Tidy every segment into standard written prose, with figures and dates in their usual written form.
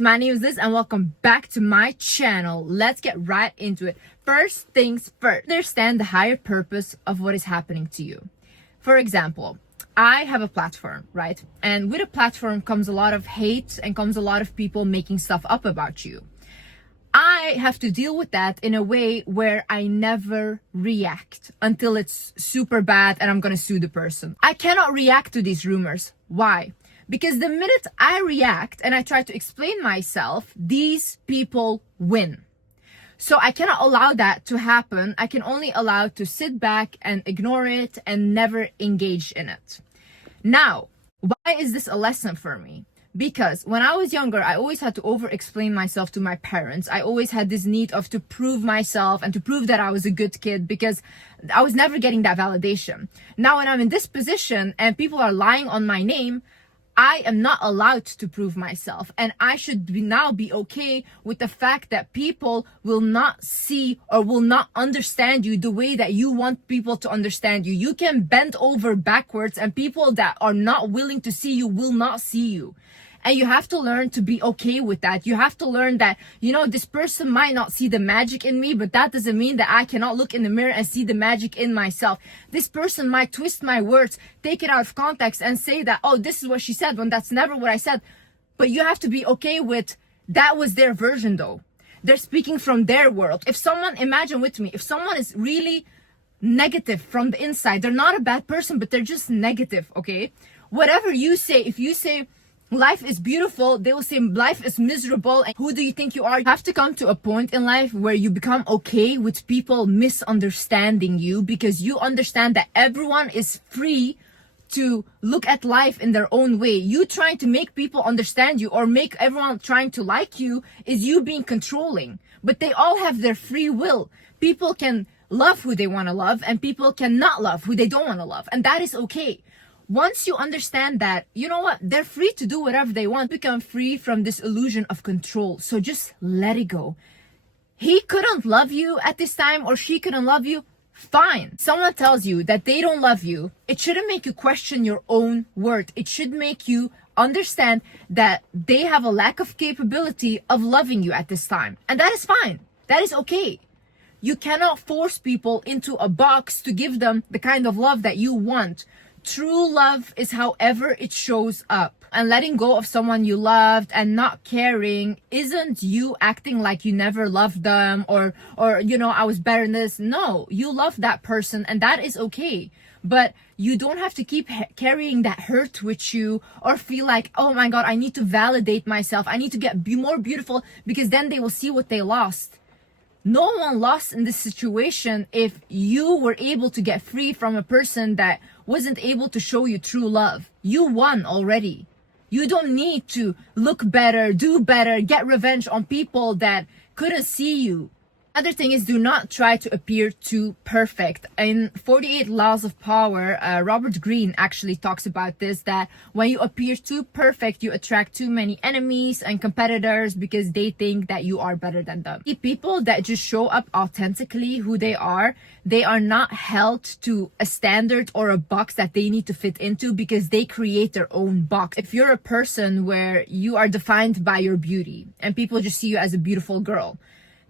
My name is Liz and welcome back to my channel. Let's get right into it. First things first, understand the higher purpose of what is happening to you. For example, I have a platform, right? And with a platform comes a lot of hate and comes a lot of people making stuff up about you. I have to deal with that in a way where I never react until it's super bad and I'm gonna sue the person. I cannot react to these rumors. Why? Because the minute I react and I try to explain myself, these people win. So I cannot allow that to happen. I can only allow to sit back and ignore it and never engage in it. Now, why is this a lesson for me? Because when I was younger, I always had to over-explain myself to my parents. I always had this need of to prove myself and to prove that I was a good kid because I was never getting that validation. Now, when I'm in this position and people are lying on my name, I am not allowed to prove myself, and I should now be okay with the fact that people will not see or will not understand you the way that you want people to understand you. You can bend over backwards and people that are not willing to see you will not see you. And you have to learn to be okay with that. You have to learn that, this person might not see the magic in me, but that doesn't mean that I cannot look in the mirror and see the magic in myself. This person might twist my words, take it out of context and say that, oh, this is what she said when that's never what I said. But you have to be okay with that was their version though. They're speaking from their world. If someone, imagine with me, if someone is really negative from the inside, they're not a bad person, but they're just negative, okay? Whatever you say, if you say, life is beautiful, they will say life is miserable and who do you think you are? You have to come to a point in life where you become okay with people misunderstanding you because you understand that everyone is free to look at life in their own way. You trying to make people understand you or make everyone trying to like you is you being controlling. But they all have their free will. People can love who they want to love and people cannot love who they don't want to love. And that is okay. Once you understand that, you know what? They're free to do whatever they want. Become free from this illusion of control. So just let it go. He couldn't love you at this time or she couldn't love you. Fine. Someone tells you that they don't love you. It shouldn't make you question your own worth. It should make you understand that they have a lack of capability of loving you at this time. And that is fine. That is okay. You cannot force people into a box to give them the kind of love that you want. True love is however it shows up. And letting go of someone you loved and not caring isn't you acting like you never loved them or I was better than this. No, you love that person and that is okay. But you don't have to keep carrying that hurt with you or feel like, oh my God, I need to validate myself. I need to be more beautiful because then they will see what they lost. No one lost in this situation if you were able to get free from a person that wasn't able to show you true love. You won already. You don't need to look better, do better, get revenge on people that couldn't see you. Other thing is, do not try to appear too perfect. In 48 Laws of Power, Robert Greene actually talks about this, that when you appear too perfect, you attract too many enemies and competitors because they think that you are better than them. The people that just show up authentically who they are not held to a standard or a box that they need to fit into because they create their own box. If you're a person where you are defined by your beauty and people just see you as a beautiful girl,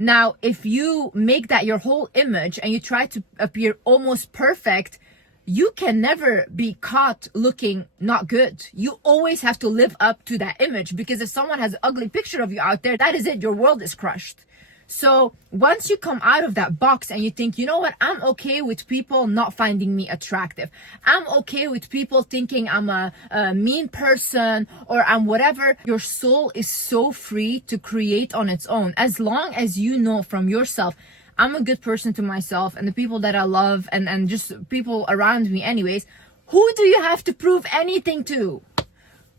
now, if you make that your whole image and you try to appear almost perfect, you can never be caught looking not good. You always have to live up to that image because if someone has an ugly picture of you out there, that is it. Your world is crushed. So once you come out of that box and you think, you know what, I'm okay with people not finding me attractive. I'm okay with people thinking I'm a mean person or I'm whatever. Your soul is so free to create on its own. As long as you know from yourself, I'm a good person to myself and the people that I love and just people around me anyways, who do you have to prove anything to?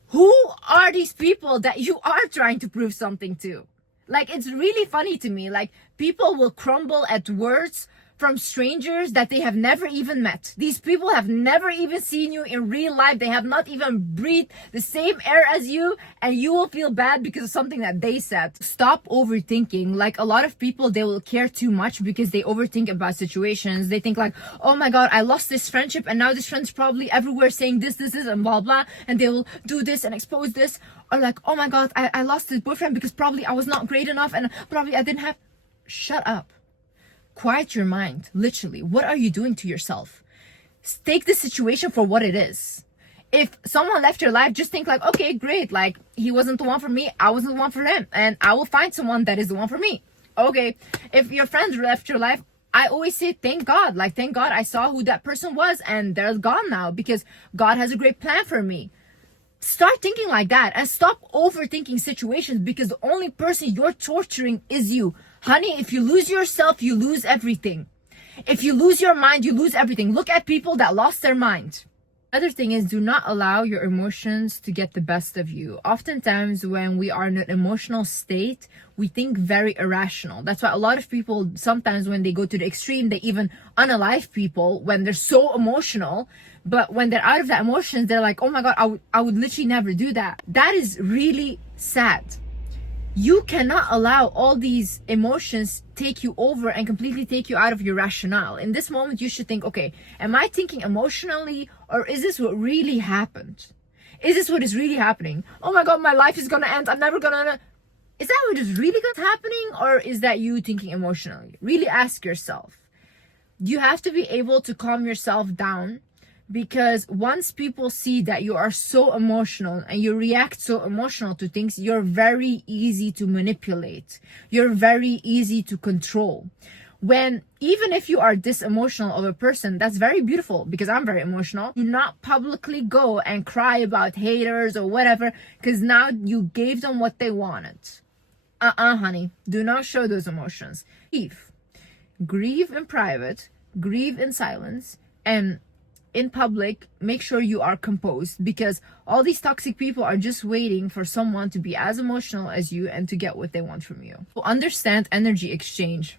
Who are these people that you are trying to prove something to? Like, it's really funny to me. Like, people will crumble at words from strangers that they have never even met. These people have never even seen you in real life. They have not even breathed the same air as you, and you will feel bad because of something that they said. Stop overthinking. Like, a lot of people, they will care too much because they overthink about situations. They think like, oh my god, I lost this friendship, and now this friend's probably everywhere saying this, and blah blah, and they will do this and expose this. Or like, oh my god, I lost this boyfriend because probably I was not great enough, and probably I didn't have... Shut up. Quiet your mind. Literally, what are you doing to yourself? Take the situation for what it is. If someone left your life, just think like, okay, great, like, he wasn't the one for me, I wasn't the one for him, and I will find someone that is the one for me. Okay, if your friends left your life, I always say thank God. Like, thank God I saw who that person was, and they're gone now because God has a great plan for me. Start thinking like that and stop overthinking situations, because the only person you're torturing is you. Honey, if you lose yourself, you lose everything. If you lose your mind, you lose everything. Look at people that lost their mind. Other thing is, do not allow your emotions to get the best of you. Oftentimes when we are in an emotional state, we think very irrational. That's why a lot of people, sometimes when they go to the extreme, they even unalive people when they're so emotional. But when they're out of that emotions, they're like, oh my god, I would literally never do that. That is really sad. You cannot allow all these emotions take you over and completely take you out of your rationale. In this moment, you should think, okay, am I thinking emotionally, or is this what really happened? Is this what is really happening? Oh my god, my life is gonna end. I'm never gonna... Is that what is really happening, or is that you thinking emotionally? Really ask yourself. You have to be able to calm yourself down, because once people see that you are so emotional and you react so emotional to things, you're very easy to manipulate. You're very easy to control. When, even if you are this emotional of a person, that's very beautiful, because I'm very emotional. Do not publicly go and cry about haters or whatever, because now you gave them what they wanted. Honey, do not show those emotions. Grieve in private, grieve in silence, and in public, make sure you are composed, because all these toxic people are just waiting for someone to be as emotional as you and to get what they want from you. So understand energy exchange.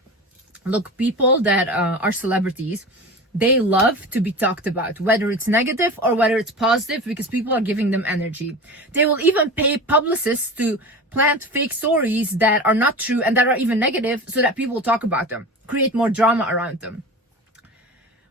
Look, people that are celebrities, they love to be talked about, whether it's negative or whether it's positive, because people are giving them energy. They will even pay publicists to plant fake stories that are not true and that are even negative, so that people will talk about them, create more drama around them.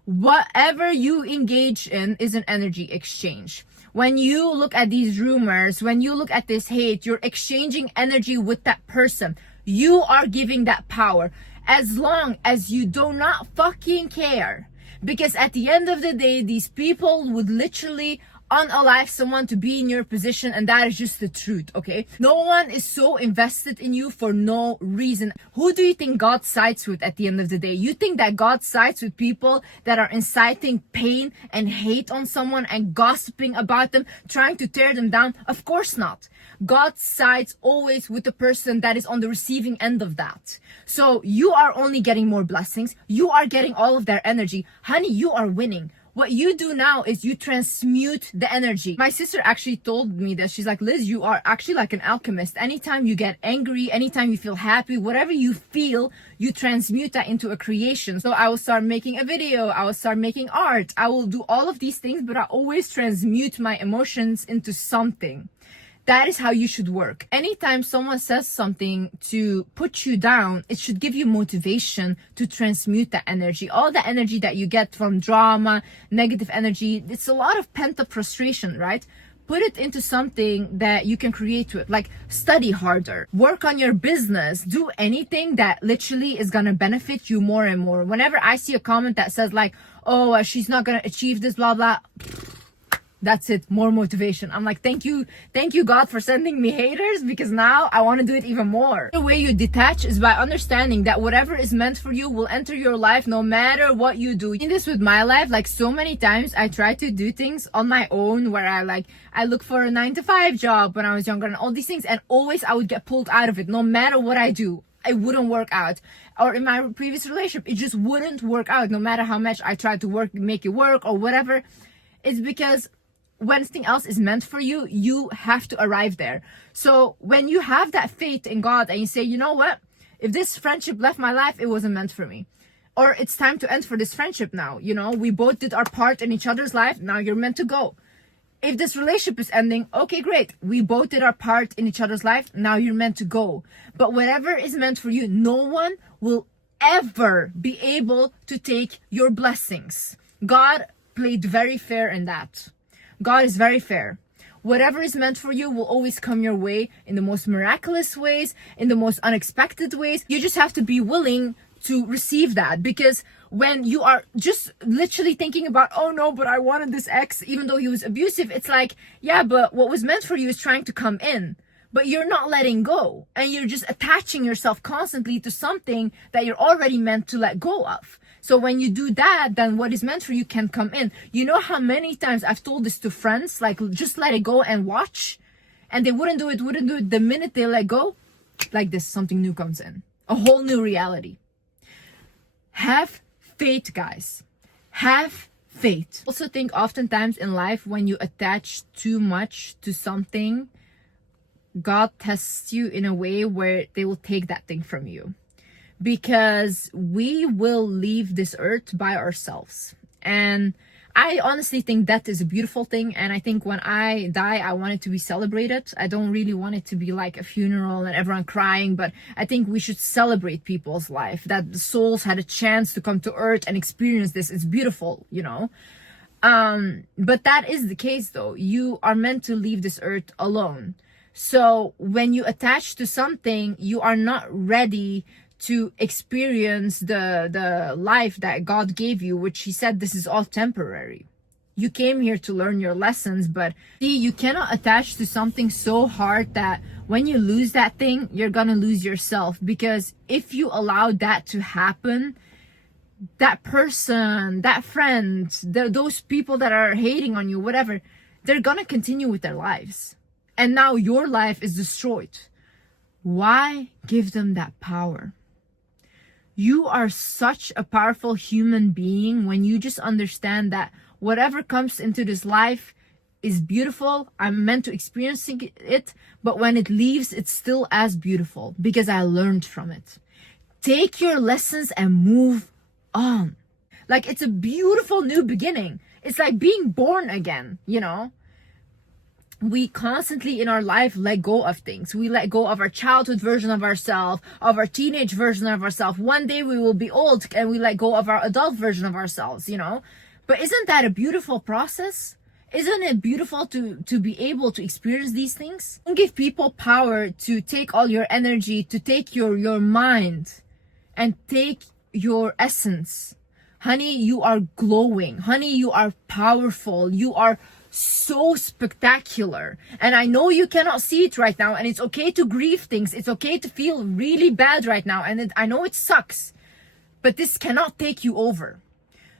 Whatever you engage in is an energy exchange. When you look at these rumors, when you look at this hate, you're exchanging energy with that person. You are giving that power, as long as you do not fucking care. Because at the end of the day, these people would literally unalive someone to be in your position, and that is just the truth, okay? No one is so invested in you for no reason. Who do you think God sides with at the end of the day? You think that God sides with people that are inciting pain and hate on someone and gossiping about them, trying to tear them down? Of course not. God sides always with the person that is on the receiving end of that. So you are only getting more blessings. You are getting all of their energy. Honey, you are winning. What you do now is you transmute the energy. My sister actually told me that. She's like, Liz, you are actually like an alchemist. Anytime you get angry, anytime you feel happy, whatever you feel, you transmute that into a creation. So I will start making a video. I will start making art. I will do all of these things, but I always transmute my emotions into something. That is how you should work. Anytime someone says something to put you down, it should give you motivation to transmute that energy. All the energy that you get from drama, negative energy, it's a lot of pent-up frustration, right? Put it into something that you can create with, like study harder, work on your business, do anything that literally is gonna benefit you more and more. Whenever I see a comment that says like, oh, she's not gonna achieve this, blah, blah, that's it, more motivation. I'm like, thank you God for sending me haters, because now I want to do it even more. The way you detach is by understanding that whatever is meant for you will enter your life no matter what you do. In this with my life, like so many times I try to do things on my own, where I look for a 9-to-5 job when I was younger and all these things, and always I would get pulled out of it. No matter what I do, it wouldn't work out. Or in my previous relationship, it just wouldn't work out, no matter how much I tried to make it work or whatever. It's because when something else is meant for you, you have to arrive there. So when you have that faith in God and you say, you know what, if this friendship left my life, it wasn't meant for me. Or it's time to end for this friendship now. You know, we both did our part in each other's life. Now you're meant to go. If this relationship is ending, okay, great. We both did our part in each other's life. Now you're meant to go. But whatever is meant for you, no one will ever be able to take your blessings. God played very fair in that. God is very fair. Whatever is meant for you will always come your way in the most miraculous ways, in the most unexpected ways. You just have to be willing to receive that, because when you are just literally thinking about, oh no, but I wanted this ex even though he was abusive, it's like, yeah, but what was meant for you is trying to come in, but you're not letting go, and you're just attaching yourself constantly to something that you're already meant to let go of. So when you do that, then what is meant for you can come in. You know how many times I've told this to friends, like, just let it go and watch, and they wouldn't do it. The minute they let go, like this, something new comes in, a whole new reality. Have faith, guys. Have faith. Also think oftentimes in life, when you attach too much to something, God tests you in a way where they will take that thing from you, because we will leave this earth by ourselves. And I honestly think that is a beautiful thing. And I think when I die, I want it to be celebrated. I don't really want it to be like a funeral and everyone crying, but I think we should celebrate people's life, that the souls had a chance to come to earth and experience this. It's beautiful, you know. But that is the case though. You are meant to leave this earth alone. So when you attach to something, you are not ready to experience the life that God gave you, which he said this is all temporary. You came here to learn your lessons, but see, you cannot attach to something so hard that when you lose that thing, you're gonna lose yourself. Because if you allow that to happen, that person, that friend, those people that are hating on you, whatever, they're gonna continue with their lives. And now your life is destroyed. Why give them that power? You are such a powerful human being when you just understand that whatever comes into this life is beautiful. I'm meant to experience it, but when it leaves, it's still as beautiful because I learned from it. Take your lessons and move on. Like, it's a beautiful new beginning. It's like being born again, you know? We constantly in our life let go of things. We let go of our childhood version of ourselves, of our teenage version of ourselves. One day we will be old and we let go of our adult version of ourselves, you know? But isn't that a beautiful process? Isn't it beautiful to be able to experience these things? Don't give people power to take all your energy, to take your mind and take your essence. Honey, you are glowing. Honey, you are powerful. You are so spectacular. And I know you cannot see it right now, and it's okay to grieve things. It's okay to feel really bad right now, and I know it sucks, but this cannot take you over.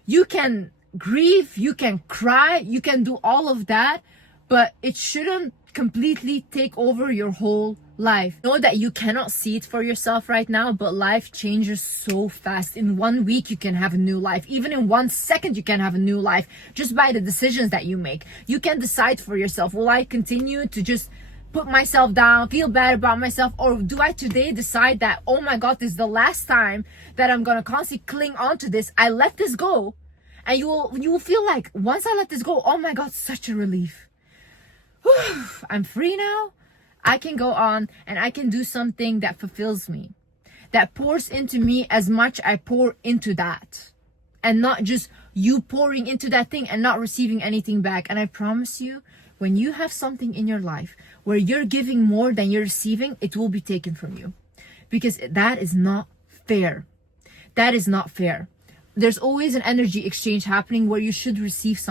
You can grieve, you can cry, you can do all of that, but it shouldn't completely take over your whole life. Know that you cannot see it for yourself right now, but life changes so fast. In 1 week, you can have a new life. Even in 1 second, you can have a new life just by the decisions that you make. You can decide for yourself, will I continue to just put myself down, feel bad about myself, or do I today decide that, oh my God, this is the last time that I'm gonna constantly cling on to this. I let this go. And you will feel like, once I let this go, oh my God, such a relief. Whew, I'm free now. I can go on and I can do something that fulfills me, that pours into me as much I pour into that, and not just you pouring into that thing and not receiving anything back. And I promise you, when you have something in your life where you're giving more than you're receiving, it will be taken from you, because that is not fair. That is not fair. There's always an energy exchange happening where you should receive something.